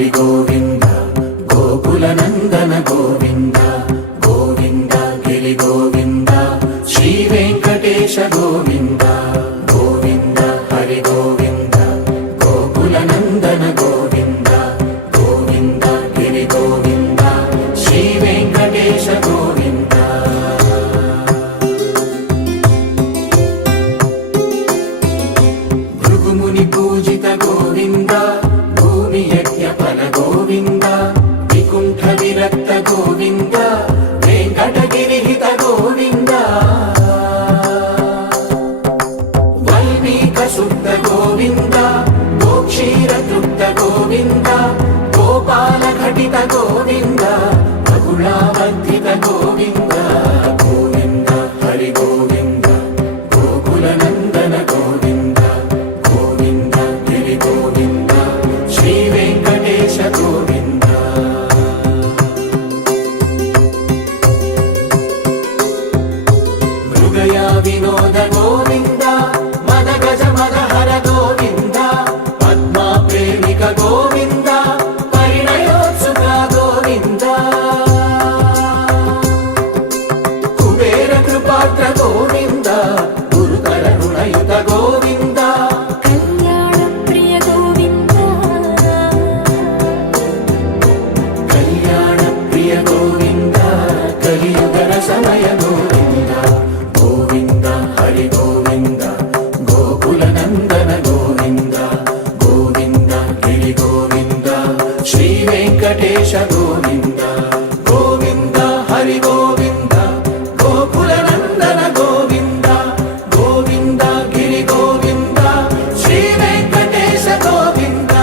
హరి గోవింద గోకుల నందన గోవింద గోవింద గిరి గోవింద శ్రీ వెంకటేశ గోవింద గోవింద హరి గోవింద గోకుల నందన గోవింద గోవింద గిరి గోవింద శ్రీ వెంకటేశ గోవింద. భృగుముని పూజిత గోవింద భూమి యజ్ఞ ఫల గోవింద వికుంఠ విరక్త గోవింద వెంకటగిరిహిత గోవింద వల్మీక శుద్ధ గోవింద గోక్షీర తృప్త గోవింద గోపాల ఘటిత గోవింద బహుళావర్ధిత గోవింద గోవింద హరి గోవింద గోకుల నందన గోవింద గోవింద గిరి గోవింద శ్రీ వెంకటేశ గోవింద. మృగయా వినోద గోవింద మద గజ మద హర గోవింద పద్మా ప్రేమిక గోవింద పరిణయోత్సుక గోవింద కుబేర కృపాత్ర గోవింద గురుతర రుణయుత గోవింద కళ్యాణ ప్రియ గోవింద కళ్యాణ ప్రియ గోవింద కలియుగర సమయ గోవింద గోవింద హరి గోవింద గోకుల నందన గోవింద గోవింద గిరి గోవింద శ్రీ వెంకటేశ గోవింద గోవింద హరి గోవింద గోకుల నందన గోవింద గోవింద గిరి గోవింద శ్రీ వెంకటేశ గోవింద.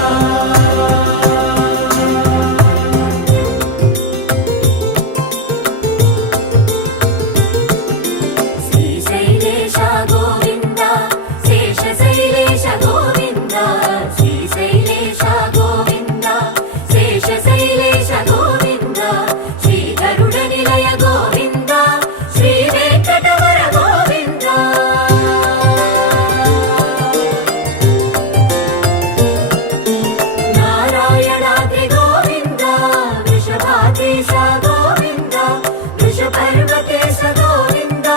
శ్రీశైలేశ గోవింద శేషశైలేశ గోవింద శ్రీశైలేశ గోవింద శేషశైలేశ గోవింద శ్రీ గరుడ నిలయ గోవింద శ్రీ వెంకటవర గోవింద నారాయణాద్రి గోవింద వృషభాద్రీశ గోవింద వృషపర్వతేశ గోవింద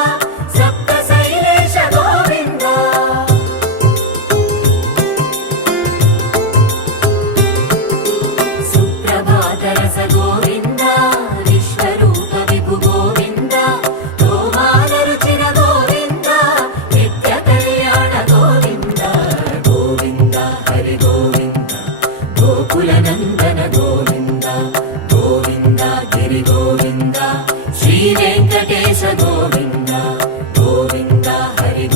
సప్తశైలేశ గోవింద సుప్రభాతరస గోవింద విశ్వరూప విభు గోవింద గోమాల రుచిర గోవింద నిత్య కళ్యాణ గోవింద గోవింద హరి గోవింద గోకుల నందన గోవింద గోవింద గిరి గోవింద శ్రీ వెంకటేశ గోవింద గోవింద హరి